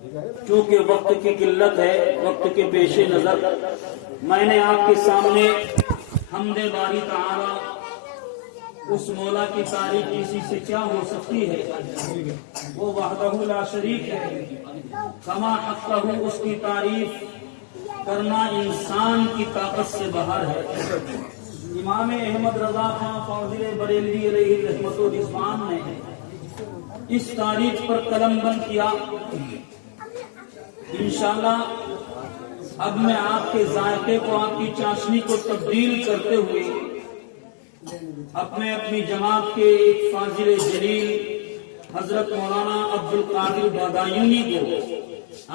چونکہ وقت کی قلت ہے، وقت کے پیش نظر میں نے آپ کے سامنے حمد باری تعالی اس مولا کی تعریف کسی سے کیا ہو سکتی ہے؟ وہ وحدہ لا شریک ہے، کما حقہ اس کی تعریف کرنا انسان کی طاقت سے باہر ہے۔ امام احمد رضا خان فاضل بریلوی علیہ رحمت و رضوان نے اس تعریف پر قلم بند کیا۔ انشاءاللہ اب میں آپ کے ذائقے کو، آپ کی چاشنی کو تبدیل کرتے ہوئے اپنی جماعت کے ایک فاضل جلیل حضرت مولانا عبد القادر بادایونی کو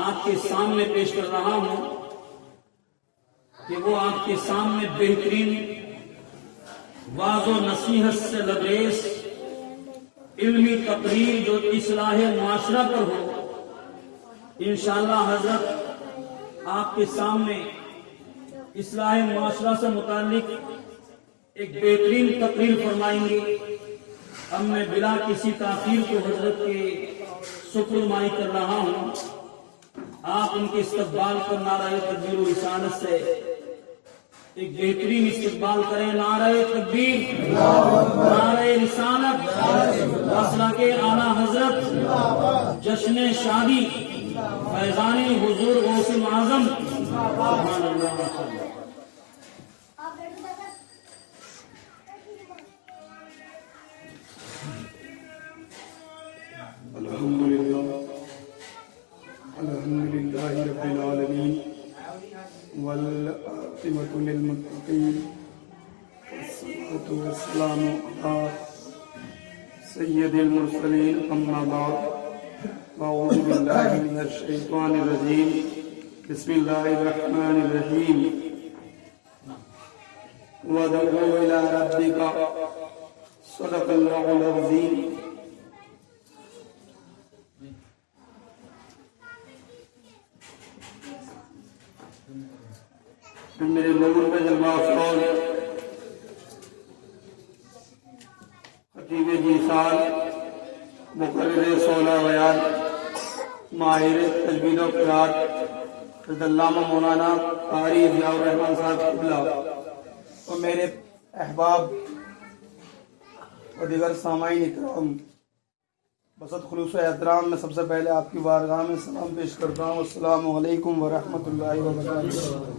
آپ کے سامنے پیش کر رہا ہوں کہ وہ آپ کے سامنے بہترین واضح و نصیحت سے لبریز علمی تقریر جو اصلاح معاشرہ پر ہو، انشاءاللہ حضرت آپ کے سامنے اصلاح معاشرہ سے متعلق ایک بہترین تقریر فرمائیں گے۔ اب میں بلا کسی تاخیر کو حضرت کے سپرمائی کر رہا ہوں۔ آپ ان کے استقبال پر نعرہ تکبیر و رسالت سے ایک بہترین استقبال کریں۔ نعرہ تکبیر، نعرہ رسالت، مسلک کے اعلیٰ حضرت، جشن شادی فیضان حضور غوث اعظم سبحان اللہ۔ الحمد للہ رب العالمین والعاقبۃ للمتقین والصلاۃ والسلام علی سید المرسلین اما بعد اعوذ باللہ من الشیطان الرجیم بسم اللہ الرحمن الرحیم وادعوا الی ربک صدق اللہ العظیم۔ میرے لوگوں پہ جلوہ افروز خطیب جی سال، مقرر سولہ بیان، ماہر تجوید و قرات حضرت علامہ مولانا قاری ضیاء الرحمن صاحب قبلہ، اور میرے احباب اور دیگر سامعین اکرام، بسط خلوص و احترام میں سب سے پہلے آپ کی بارگاہ میں سلام پیش کرتا ہوں۔ السلام علیکم ورحمۃ اللہ وبرکاتہ۔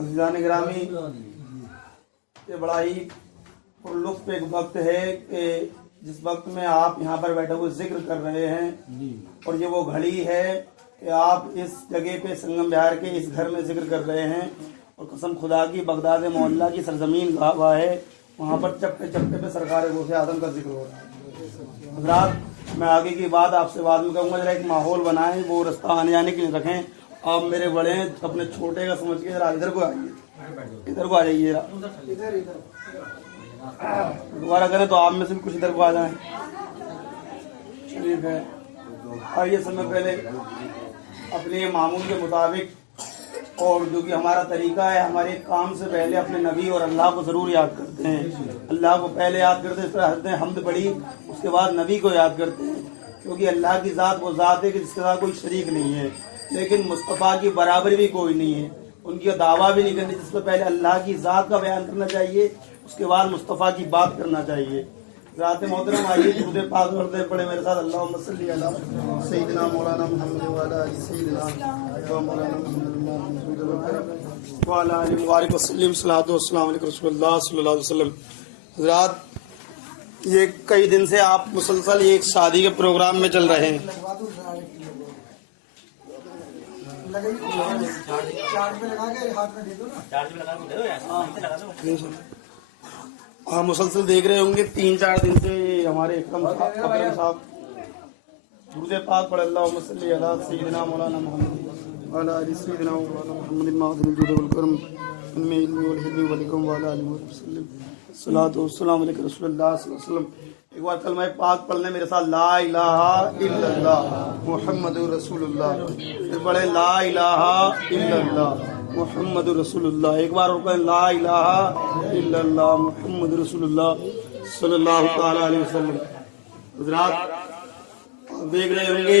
عزیزان گرامی، یہ بڑا ہی پرلطف ایک وقت ہے کہ جس وقت میں آپ یہاں پر بیٹھے ہوئے ذکر کر رہے ہیں، اور یہ وہ گھڑی ہے کہ آپ اس جگہ پہ سنگم بہار کے اس گھر میں ذکر کر رہے ہیں، اور قسم خدا کی بغداد محلہ کی سرزمین گواہ ہے، وہاں پر چپٹے چپٹے پہ سرکار غوث اعظم کا ذکر ہو رہا ہے۔ حضرات، میں آگے کی بات آپ سے بعد میں کہوں گا، ذرا ایک ماحول بنائیں، وہ رستہ آنے جانے کے لیے رکھیں۔ آپ میرے بڑے ہیں، اپنے چھوٹے کا سمجھ کے ذرا ادھر کو آئیے، ادھر کو آ جائیے، دوبارہ کریں تو آپ میں سے بھی کچھ ادھر کو آ جائیں۔ ٹھیک ہے، آئیے سب میں پہلے اپنے معمول کے مطابق، اور جو کہ ہمارا طریقہ ہے، ہمارے کام سے پہلے اپنے نبی اور اللہ کو ضرور یاد کرتے ہیں۔ اللہ کو پہلے یاد کرتے ہیں، اس پر حضرت حمد پڑھی، اس کے بعد نبی کو یاد کرتے ہیں، کیونکہ اللہ کی ذات وہ ذات ہے کہ جس کے ساتھ کوئی شریک نہیں ہے، لیکن مصطفیٰ کی برابری بھی کوئی نہیں ہے، ان کی دعویٰ بھی نہیں کرنی، جس میں پہلے اللہ کی ذات کا بیان کرنا چاہیے، اس کے بعد مصطفیٰ کی بات کرنا چاہیے۔ ذات محترم، آئیے درود پاک پڑھتے پڑھے میرے ساتھ، اللہم صلی علی سیدنا مولانا محمد وعلی آل سیدنا مولانا محمد وعلی آلہ وبارک وسلم۔ صلاۃ والسلام علیہ رسول اللہ صلی اللہ علیہ وسلم۔ حضرات، یہ کئی دن سے آپ مسلسل ایک شادی کے پروگرام میں چل رہے ہیں، آپ مسلسل دیکھ رہے ہوں گے، 3-4 دن سے ہمارے اکرم صاحب درود پاک پڑھ اللہم صلی علی سیدنا مولانا محمد وعلی آل سیدنا مولانا محمد المعظم الجود والکرم علم علم والحلم والحکم وعلی آلہ وسلم۔ صلاۃ والسلام علیہ رسول اللہ صلی اللہ علیہ وسلم۔ ایک بار کلمہ پاک پڑھ لیں میرے ساتھ، لا الہ الا اللہ محمد رسول اللہ۔ پھر پڑھیں لا الہ الا اللہ محمد رسول اللہ۔ ایک بار اور پڑھیں لا الہ الا اللہ محمد رسول اللہ صلی اللہ تعالی علیہ وسلم۔ حضرات، آپ دیکھ رہے ہوں گے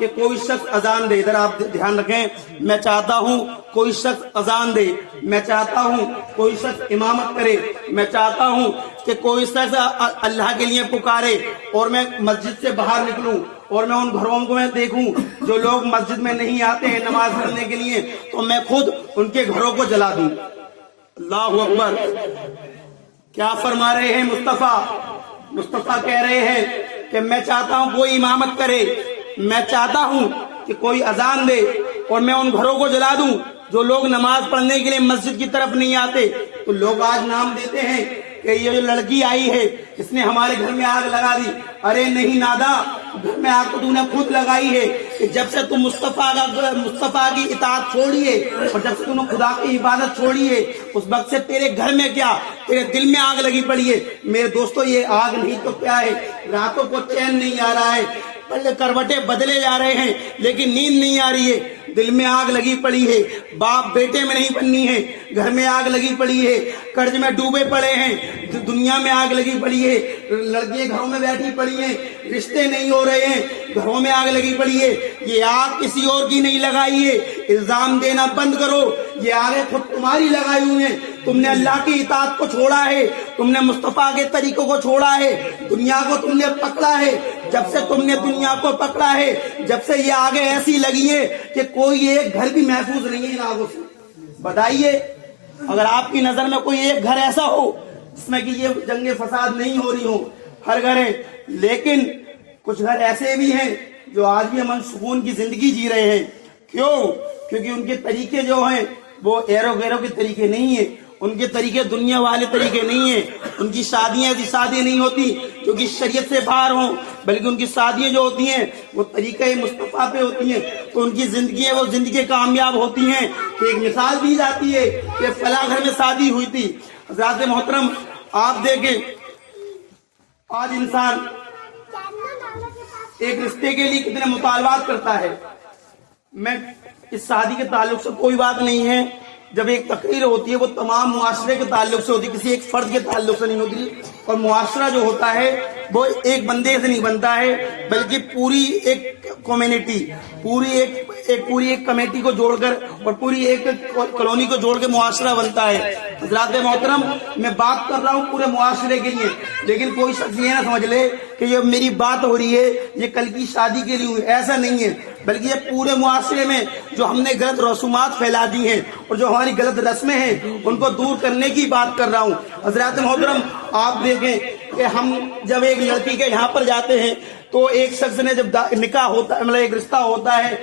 کہ کوئی شخص اذان دے, ادھر آپ دھیان رکھیں, میں چاہتا ہوں کوئی شخص اذان دے, میں چاہتا ہوں کوئی شخص امامت کرے, میں چاہتا ہوں کہ کوئی شخص اللہ کے لیے پکارے, اور میں مسجد سے باہر نکلوں اور میں ان گھروں کو میں دیکھوں جو لوگ مسجد میں نہیں آتے ہیں نماز پڑھنے کے لیے, تو میں خود ان کے گھروں کو جلا دوں. اللہ اکبر. کیا فرما رہے ہیں مصطفیٰ؟ مصطفیٰ کہہ رہے ہیں کہ میں چاہتا ہوں کوئی امامت کرے, میں چاہتا ہوں کہ کوئی اذان دے اور میں ان گھروں کو جلا دوں جو لوگ نماز پڑھنے کے لیے مسجد کی طرف نہیں آتے. تو لوگ آج نام دیتے ہیں کہ یہ جو لڑکی آئی ہے اس نے ہمارے گھر میں آگ لگا دی. ارے نہیں نادا, گھر میں آگ تو تو نے خود لگائی ہے کہ جب سے تم مصطفیٰ کی اطاعت چھوڑی ہے اور جب سے تم نے خدا کی عبادت چھوڑی ہے اس وقت سے تیرے گھر میں کیا تیرے دل میں آگ لگی پڑی ہے. میرے دوستو, یہ آگ نہیں تو کیا ہے, راتوں کو چین نہیں آ رہا ہے, کروٹیں بدلے جا رہے ہیں لیکن نیند نہیں آ رہی ہے, دل میں آگ لگی پڑی ہے, باپ بیٹے میں نہیں بننی ہے, گھر میں آگ لگی پڑی ہے, قرض میں ڈوبے پڑے ہیں, دنیا میں آگ لگی پڑی ہے, لڑکیاں گھروں میں بیٹھی پڑی ہیں, رشتے نہیں ہو رہے ہیں, گھروں میں آگ لگی پڑی ہے. یہ آگ کسی اور کی نہیں لگائی ہے, الزام دینا بند کرو, یہ آگیں خود تمہاری لگائی ہوئی ہیں. تم نے اللہ کی اطاعت کو چھوڑا ہے, تم نے مصطفیٰ کے طریقوں کو چھوڑا ہے, دنیا کو تم نے پکڑا ہے. جب سے تم نے دنیا کو پکڑا ہے, جب سے یہ آگے ایسی لگی ہے کہ کوئی ایک گھر بھی محفوظ نہیں ہے ان آگوں سے. بتائیے اگر آپ کی نظر میں کوئی ایک گھر ایسا ہو جس میں کہ یہ جنگ فساد نہیں ہو رہی ہو, ہر گھر ہے, لیکن کچھ گھر ایسے بھی ہیں جو آج بھی امن سکون کی زندگی جی رہے ہیں. کیوں؟ کیونکہ ان کے طریقے جو ہیں وہ ایرو گیرو کے طریقے نہیں ہیں, ان کے طریقے دنیا والے طریقے نہیں ہیں. ان کی شادیاں ایسی شادی نہیں ہوتی جو کہ شریعت سے باہر ہوں, بلکہ ان کی شادیاں جو ہوتی ہیں وہ طریقہ مصطفیٰ پہ ہوتی ہیں. تو ان کی زندگی وہ زندگی کامیاب ہوتی ہیں. ایک مثال دی جاتی ہے کہ فلاں گھر میں شادی ہوئی تھی. حضرات محترم, آپ دیکھیں آج انسان ایک رشتے کے لیے کتنے مطالبات کرتا ہے. میں اس شادی کے تعلق سے کوئی بات نہیں ہے, جب ایک تقریر ہوتی ہے وہ تمام معاشرے کے تعلق سے ہوتی ہے, کسی ایک فرد کے تعلق سے نہیں ہوتی. اور معاشرہ جو ہوتا ہے وہ ایک بندے سے نہیں بنتا ہے بلکہ پوری ایک کمیونٹی, پوری ایک کمیٹی کو جوڑ کر اور پوری ایک کالونی کو جوڑ کے معاشرہ بنتا ہے. حضرات محترم, میں بات کر رہا ہوں پورے معاشرے کے لیے, لیکن کوئی شخص یہ نہ سمجھ لے کہ یہ میری بات ہو رہی ہے یہ کل کی شادی کے لیے ہوئی. ایسا نہیں ہے, بلکہ یہ پورے معاشرے میں جو ہم نے غلط رسومات پھیلا دی ہیں اور جو ہماری غلط رسمیں ہیں ان کو دور کرنے کی بات کر رہا ہوں. حضرات محترم, آپ دیکھیں کہ ہم جب ایک لڑکی کے یہاں پر جاتے ہیں تو ایک شخص نے جب نکاح ہوتا ہے, مطلب ایک رشتہ ہوتا ہے,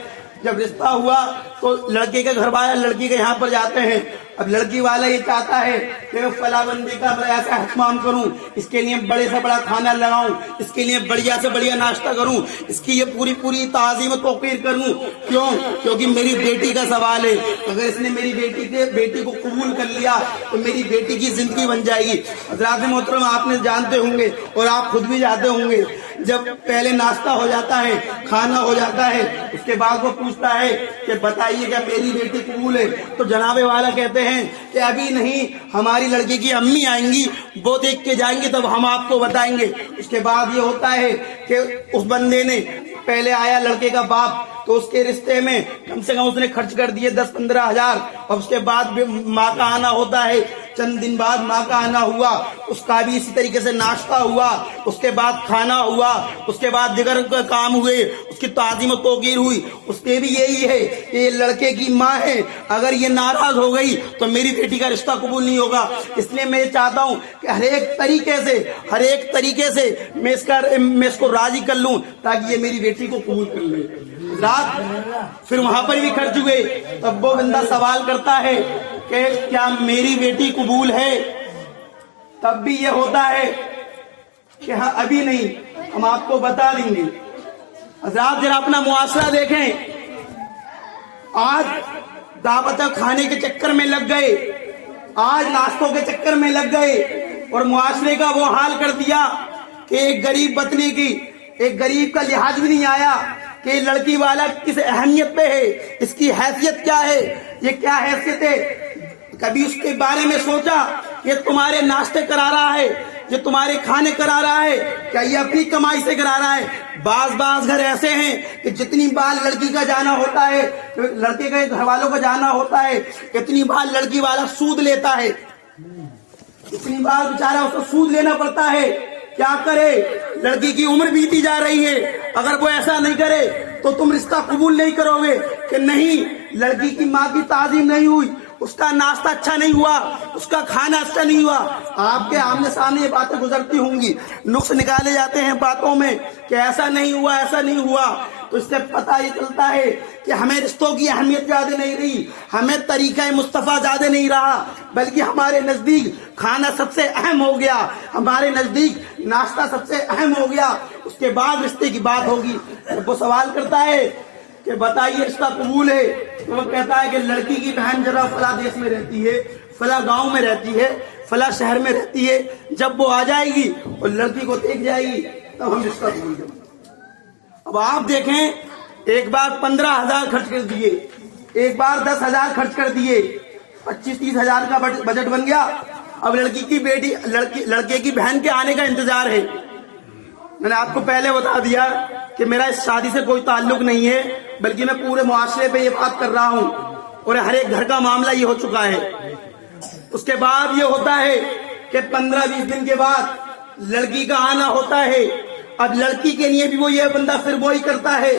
جب رشتہ ہوا تو لڑکے کے گھر والے لڑکی کے یہاں پر جاتے ہیں. اب لڑکی والا یہ چاہتا ہے کہ میں فلاں بندے کا ایسا اہتمام کروں, اس کے لیے بڑے سے بڑا کھانا لگاؤں, اس کے لیے بڑھیا سے بڑھیا ناشتہ کروں, اس کی یہ پوری تعظیم و توقیر کروں. کیوں؟ کیونکہ میری بیٹی کا سوال ہے. اگر اس نے میری بیٹی کو قبول کر لیا تو میری بیٹی کی زندگی بن جائے گی. حضرات محترم, آپ نے جانتے ہوں گے اور آپ خود بھی جانتے ہوں گے, جب پہلے ناشتہ ہو جاتا ہے, کھانا ہو جاتا ہے, اس کے بعد وہ پوچھتا ہے کہ بتائیے کیا میری بیٹی قبول ہے, تو جناب والا کہتے ہیں کہ ابھی نہیں, ہماری لڑکی کی امی آئیں گی, وہ دیکھ کے جائیں گی تب ہم آپ کو بتائیں گے. اس کے بعد یہ ہوتا ہے کہ اس بندے نے پہلے آیا لڑکے کا باپ, تو اس کے رشتے میں کم سے کم اس نے خرچ کر دیے 10-15 ہزار, اور اس کے بعد ماں کا آنا ہوتا ہے. چند دن بعد ماں کا آنا ہوا, اس کا بھی اسی طریقے سے ناشتہ ہوا, اس کے بعد کھانا ہوا, اس کے بعد دیگر کام ہوئے, اس کی تعظیم و توقیر ہوئی. اس پہ بھی یہی ہے کہ یہ لڑکے کی ماں ہے, اگر یہ ناراض ہو گئی تو میری بیٹی کا رشتہ قبول نہیں ہوگا. اس لیے میں یہ چاہتا ہوں کہ ہر ایک طریقے سے میں اس کو راضی کر لوں تاکہ یہ میری بیٹی کو قبول کر لے. رات پھر وہاں پر بھی خرچ ہوئے, تب وہ بندہ سوال کرتا ہے کہ کیا میری بیٹی قبول ہے, تب بھی یہ ہوتا ہے کہ ہاں ابھی نہیں, ہم آپ کو بتا دیں گے. حضرات ذرا اپنا معاشرہ دیکھیں, آج دعوت کھانے کے چکر میں لگ گئے, آج ناشتوں کے چکر میں لگ گئے اور معاشرے کا وہ حال کر دیا کہ ایک غریب بتنے کی, ایک غریب کا لحاظ بھی نہیں آیا کہ لڑکی والا کس اہمیت پہ ہے, اس کی حیثیت کیا ہے, یہ کیا حیثیت ہے. کبھی اس کے بارے میں سوچا کہ تمہارے ناشتے کرا رہا ہے, یہ تمہارے کھانے کرا رہا ہے؟ کیا یہ اپنی کمائی سے کرا رہا ہے؟ بعض گھر ایسے ہیں کہ جتنی بار لڑکی کا جانا ہوتا ہے، لڑکے کے گھر والوں کا جانا ہوتا ہے، اتنی بار لڑکی والا سود لیتا ہے، اتنی بار بیچارہ اس کو سود لینا پڑتا ہے۔ کیا کرے؟ لڑکی کی عمر بیتی جا رہی ہے، اگر وہ ایسا نہیں کرے تو تم رشتہ قبول نہیں کرو گے کہ نہیں، لڑکی کی ماں کی تعظیم نہیں ہوئی، اس کا ناشتہ اچھا نہیں ہوا، اس کا کھانا اچھا نہیں ہوا۔ آپ کے آمنے سامنے یہ باتیں گزرتی ہوں گی، نقص نکالے جاتے ہیں باتوں میں کہ ایسا نہیں ہوا، ایسا نہیں ہوا، تو اس سے پتہ یہ چلتا ہے کہ ہمیں رشتوں کی اہمیت زیادہ نہیں رہی، ہمیں طریقہ مصطفیٰ زیادہ نہیں رہا، بلکہ ہمارے نزدیک کھانا سب سے اہم ہو گیا، ہمارے نزدیک ناشتہ سب سے اہم ہو گیا، اس کے بعد رشتے کی بات ہوگی۔ وہ سوال کرتا ہے کہ بتائیے رشتہ قبول ہے؟ تو وہ کہتا ہے کہ لڑکی کی بہن ذرا فلاں دیش میں رہتی ہے، فلاں گاؤں میں رہتی ہے، فلاں شہر میں رہتی ہے، جب وہ آ جائے گی اور لڑکی کو دیکھ جائے گی تب ہم رشتہ قبول کریں گے۔ اب آپ دیکھیں، ایک بار 15,000 خرچ کر دیے، ایک بار 10,000 خرچ کر دیے، 25-30 ہزار کا بجٹ بن گیا۔ اب لڑکے کی بہن کے آنے کا انتظار ہے۔ میں نے آپ کو پہلے بتا دیا کہ میرا اس شادی سے کوئی تعلق نہیں ہے، بلکہ میں پورے معاشرے پہ یہ بات کر رہا ہوں، اور ہر ایک گھر کا معاملہ یہ ہو چکا ہے۔ اس کے بعد یہ ہوتا ہے کہ 15-20 دن کے بعد لڑکی کا آنا ہوتا ہے۔ اب لڑکی کے لیے بھی وہ یہ بندہ پھر وہی کرتا ہے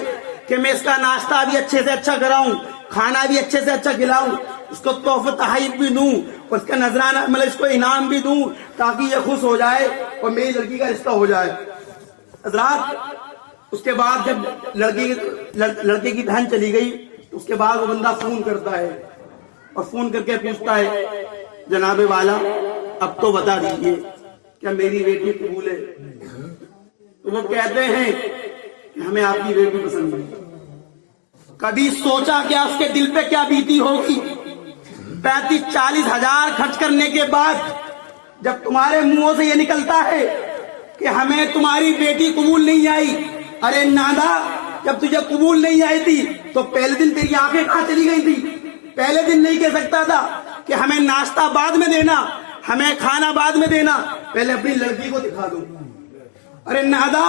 کہ میں اس کا ناشتہ بھی اچھے سے اچھا کراؤں، کھانا بھی اچھے سے اچھا کھلاؤں، اس کو تحفہ تحائف بھی دوں، اور اس کا نذرانہ مطلب اس کو انعام بھی دوں، تاکہ یہ خوش ہو جائے اور میری لڑکی کا رشتہ ہو جائے۔ حضرات، اس کے بعد جب لڑکے کی بہن چلی گئی، اس کے بعد وہ بندہ فون کرتا ہے اور فون کر کے پوچھتا ہے، جناب والا اب تو بتا دیجیے کیا میری بیٹی قبول ہے؟ تو وہ کہتے ہیں کہ ہمیں آپ کی بیٹی پسند ہے۔ کبھی سوچا کیا اس کے دل پہ کیا بیتی ہوگی؟ 35-40 ہزار خرچ کرنے کے بعد جب تمہارے منہوں سے یہ نکلتا ہے کہ ہمیں تمہاری بیٹی قبول نہیں آئی، ارے نادا، جب تجھے قبول نہیں آئی تھی تو پہلے دن تیری آنکھیں کہاں چلی گئی تھی؟ پہلے دن نہیں کہہ سکتا تھا کہ ہمیں ناشتہ بعد میں دینا، ہمیں کھانا بعد میں دینا، پہلے اپنی لڑکی کو دکھا دو۔ ارے نادا،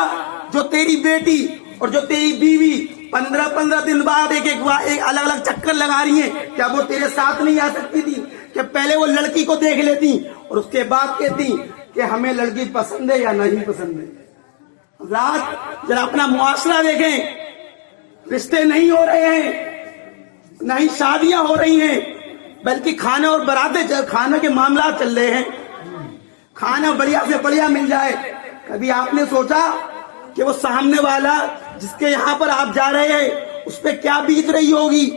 جو تیری بیٹی اور جو تیری بیوی 15 دن بعد ایک الگ الگ چکر لگا رہی ہیں، کیا وہ تیرے ساتھ نہیں آ سکتی تھی کہ پہلے وہ لڑکی کو دیکھ لیتی اور اس کے بعد کہتی کہ ہمیں لڑکی پسند ہے یا نہیں پسند ہے؟ رات ذرا اپنا معاشرہ دیکھیں، رشتے نہیں ہو رہے ہیں، نہ ہی شادیاں ہو رہی ہیں، بلکہ کھانے اور براتیں، کھانے کے معاملات چل رہے ہیں۔ کھانا بڑھیا سے بڑھیا مل جائے۔ کبھی آپ نے سوچا کہ وہ سامنے والا جس کے یہاں پر آپ جا رہے ہیں اس پہ کیا بیت رہی ہوگی؟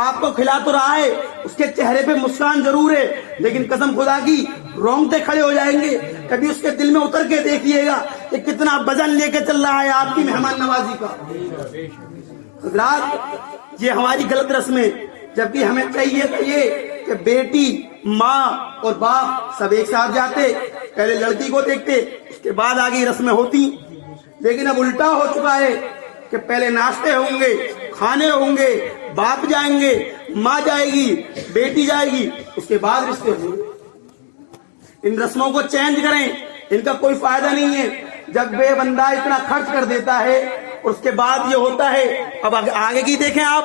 آپ کو کھلا تو رہا ہے، اس کے چہرے پہ مسکان ضرور ہے، لیکن قسم خدا کی رونگٹے کھڑے ہو جائیں گے۔ کبھی اس کے دل میں اتر کے دیکھیے گا کہ کتنا وزن لے کے چل رہا ہے آپ کی مہمان نوازی کا۔ حضرات، یہ ہماری غلط رسم ہے، جبکہ ہمیں چاہیے تھا یہ کہ بیٹی، ماں اور باپ سب ایک ساتھ جاتے، پہلے لڑکی کو دیکھتے، اس کے بعد آگے رسمیں ہوتی۔ لیکن اب الٹا ہو چکا ہے کہ پہلے ناشتے ہوں گے، کھانے ہوں گے، باپ جائیں گے، ماں جائے گی، بیٹی جائے گی، اس کے بعد رشتے ہوں گے۔ ان رسموں کو چینج کریں، ان کا کوئی فائدہ نہیں ہے۔ جب بے بندہ اتنا خرچ کر دیتا ہے اور اس کے بعد یہ ہوتا ہے، اب آگے کی دیکھیں آپ،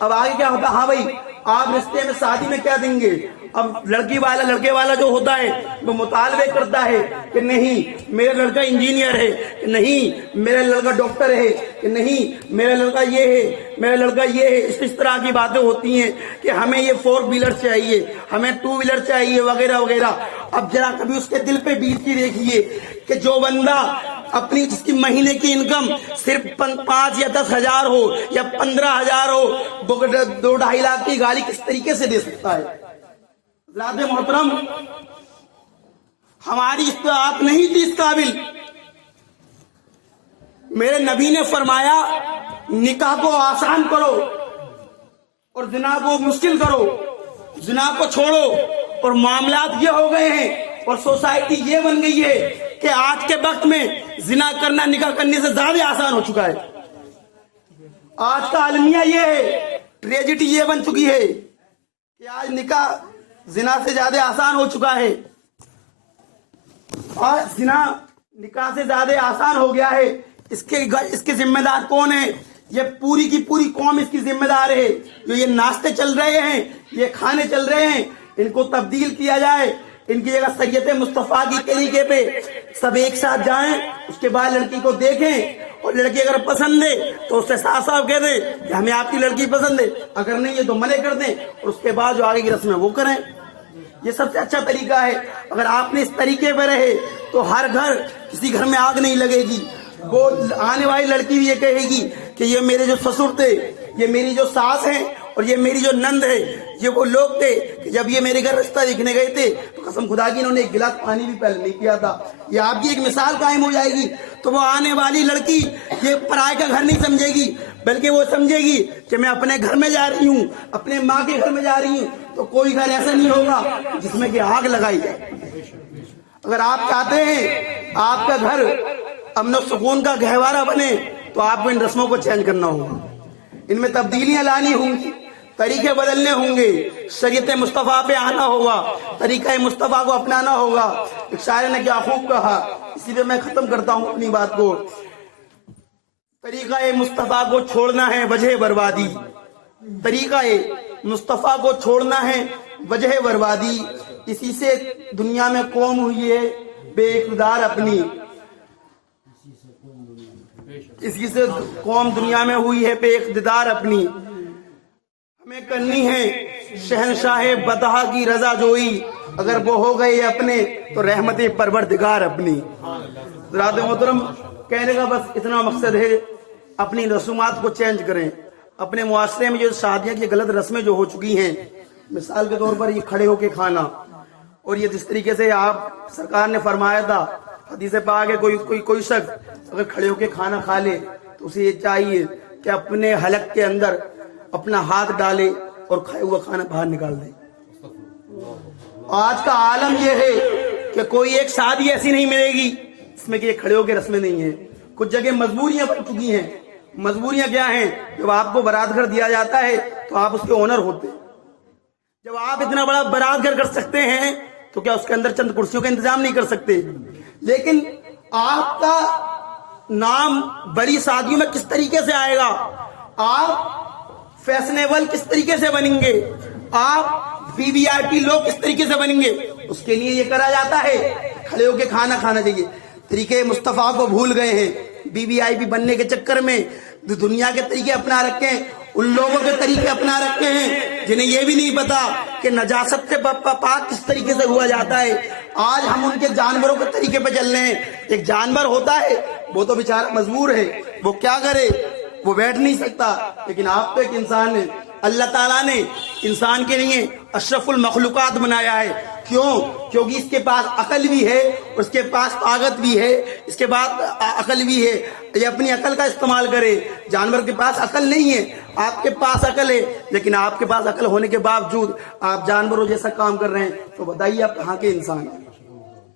اب آگے کیا ہوتا ہے؟ ہاں بھائی، آپ رشتے میں شادی میں کیا دیں گے؟ اب لڑکے والا جو ہوتا ہے وہ مطالبے کرتا ہے کہ نہیں میرا لڑکا انجینئر ہے، کہ نہیں میرا لڑکا ڈاکٹر ہے، کہ نہیں میرا لڑکا یہ ہے، میرا لڑکا یہ ہے۔ اس طرح کی باتیں ہوتی ہیں کہ ہمیں یہ 4 ویلر چاہیے، ہمیں 2 ویلر چاہیے، وغیرہ وغیرہ۔ اب ذرا کبھی اس کے دل پہ بیت کے دیکھیے کہ جو بندہ اپنی جس کی مہینے کی انکم صرف 5 یا 10 ہزار ہو یا 15 ہزار ہو، 2-2.5 لاکھ کی گاڑی کس طریقے سے دے سکتا ہے؟ حضرات محترم، ہماری استطاعت نہیں تھی اس قابل۔ میرے نبی نے فرمایا نکاح کو آسان کرو اور زنا کو مشکل کرو، زنا کو چھوڑو، اور معاملات یہ ہو گئے ہیں اور سوسائٹی یہ بن گئی ہے کہ آج کے وقت میں زنا کرنا نکاح کرنے سے زیادہ آسان ہو چکا ہے۔ آج کا المیہ یہ ہے، ٹریجڈی یہ بن چکی ہے کہ آج نکاح زنا سے زیادہ آسان ہو چکا ہے۔ اور زنا نکاح سے زیادہ آسان ہو گیا ہے. اس کے ذمہ دار کون ہے؟ یہ پوری کی پوری قوم اس کی ذمہ دار ہے. جو یہ ناشتے چل رہے ہیں، یہ کھانے چل رہے ہیں، ان کو تبدیل کیا جائے. ان کی جگہ شریعت مصطفیٰ کی طریقے پہ سب ایک ساتھ جائیں. اس کے بعد لڑکی کو دیکھیں، اور لڑکی اگر پسند ہے تو اس سے صاف صاف کہہ دیں کہ ہمیں آپ کی لڑکی پسند ہے. اگر نہیں ہے تو منع کر دیں، اور اس کے بعد جو آگے کی رسم ہے وہ کریں. یہ سب سے اچھا طریقہ ہے. اگر آپ نے اس طریقے پہ رہے تو ہر گھر، کسی گھر میں آگ نہیں لگے گی. وہ آنے والی لڑکی بھی یہ کہے گی کہ یہ میرے جو سسر تھے، یہ میری جو ساس ہیں، اور یہ میری جو نند ہے، یہ وہ لوگ تھے کہ جب یہ میرے گھر رشتہ دیکھنے گئے تھے تو قسم خدا کی انہوں نے ایک گلاس پانی بھی پہلے نہیں پیا تھا. یہ آپ کی ایک مثال قائم ہو جائے گی. تو وہ آنے والی لڑکی یہ پرائے کا گھر نہیں سمجھے گی، بلکہ وہ سمجھے گی کہ میں اپنے گھر میں جا رہی ہوں، اپنے ماں کے گھر میں جا رہی ہوں. تو کوئی گھر ایسا نہیں ہوگا جس میں کہ آگ لگائی جائے. اگر آپ چاہتے ہیں آپ کا گھر امن و سکون کا گہوارہ بنے تو آپ کو ان رسموں کو چینج کرنا ہوگا. ان میں تبدیلیاں لانی ہوں گی، طریقے بدلنے ہوں گے، شریعت مصطفیٰ پہ آنا ہوگا، طریقہ مصطفیٰ کو اپنانا ہوگا. ایک شاعر نے کیا خوب کہا، اسی پہ میں ختم کرتا ہوں اپنی بات کو. طریقہ مصطفیٰ کو چھوڑنا ہے وجہ بربادی. طریقہ مصطفیٰ کو چھوڑنا ہے وجہ بربادی. اسی سے دنیا میں قوم ہوئی ہے بے اقتدار اپنی. اسی سے قوم دنیا میں ہوئی ہے بے اقتدار اپنی. ہمیں کرنی ہے شہنشاہ بطحا کی رضا جوئی. اگر وہ ہو گئے اپنے تو رحمت پروردگار اپنی. حضرات محترم، کہنے کا بس اتنا مقصد ہے، اپنی رسومات کو چینج کریں. اپنے معاشرے میں جو شادیاں کی غلط رسمیں جو ہو چکی ہیں، مثال کے طور پر یہ کھڑے ہو کے کھانا، اور یہ جس طریقے سے آپ سرکار نے فرمایا تھا حدیث پاک ہے، کوئی شخص اگر کھڑے ہو کے کھانا کھا لے تو اسے یہ چاہیے کہ اپنے حلق کے اندر اپنا ہاتھ ڈالے اور کھایا ہوا کھانا باہر نکال دے. آج کا عالم یہ ہے کہ کوئی ایک شادی ایسی نہیں ملے گی اس میں کہ یہ کھڑے ہو کے رسمیں نہیں ہیں. کچھ جگہ مجبوریاں بن چکی ہیں. مجبوریاں کیا ہیں؟ جب آپ کو بارات گھر دیا جاتا ہے تو آپ اس کے اونر ہوتے. جب آپ اتنا بڑا بارات گھر کر سکتے ہیں تو کیا اس کے اندر چند کرسیوں کا انتظام نہیں کر سکتے؟ لیکن آپ کا نام بڑی شادیوں میں کس طریقے سے آئے گا؟ آپ فیشنیبل کس طریقے سے بنیں گے؟ آپ VIP لوگ کس طریقے سے بنیں گے؟ اس کے لیے یہ کرا جاتا ہے کھڑے ہو کے کھانا کھانا چاہیے. طریقے مصطفیٰ کو بھول گئے ہیں. VIP بننے کے چکر میں دنیا کے طریقے اپنا رکھے ہیں. ان لوگوں کے طریقے اپنا رکھے ہیں جنہیں یہ بھی نہیں پتا کہ نجاست سے پاک کس طریقے سے ہوا جاتا ہے. آج ہم ان کے جانوروں کے طریقے پہ چل رہے ہیں. ایک جانور ہوتا ہے وہ تو بیچارہ مجبور ہے، وہ کیا کرے، وہ بیٹھ نہیں سکتا. لیکن آپ تو ایک انسان ہے. اللہ تعالیٰ نے انسان کے لیے اشرف المخلوقات بنایا ہے. کیوں؟ کیونکہ اس کے پاس عقل بھی ہے، اس کے پاس طاقت بھی ہے، اس کے بعد عقل بھی ہے. یہ اپنی عقل کا استعمال کرے. جانور کے پاس عقل نہیں ہے، آپ کے پاس عقل ہے. لیکن آپ کے پاس عقل ہونے کے باوجود آپ جانوروں جیسا کام کر رہے ہیں تو بتائیے آپ کہاں کے انسان ہیں.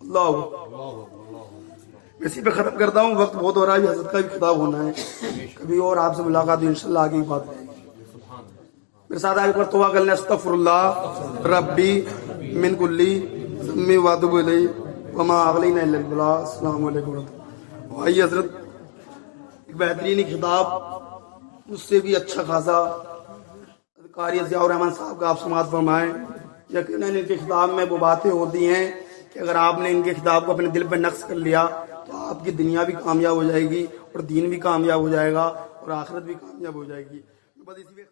اللہ اسی پہ ختم کرتا ہوں. وقت بہت ہو رہا ہے، حضرت کا بھی خطاب ہونا ہے. کبھی اور آپ سے ملاقات ہوئی انشاءاللہ آگے کی بات ہے. میرے ساتھ آگے پر توبہ کرنے استغفر اللہ ربی من کلی ذنب واتوب الیہ وما اغلینا الا البلاء. السلام علیکم ورحمۃ اللہ. آئیے حضرت ایک بہترین خطاب مجھ سے بھی اچھا خاصا قاری ضیاء الرحمن صاحب کا آپ سماعت فرمائیں. یقیناً ان کے خطاب میں وہ باتیں ہوتی ہیں کہ اگر آپ نے ان کے خطاب کو اپنے دل پہ نقش کر لیا تو آپ کی دنیا بھی کامیاب ہو جائے گی اور دین بھی کامیاب ہو جائے گا اور آخرت بھی کامیاب ہو جائے گی. بس اسی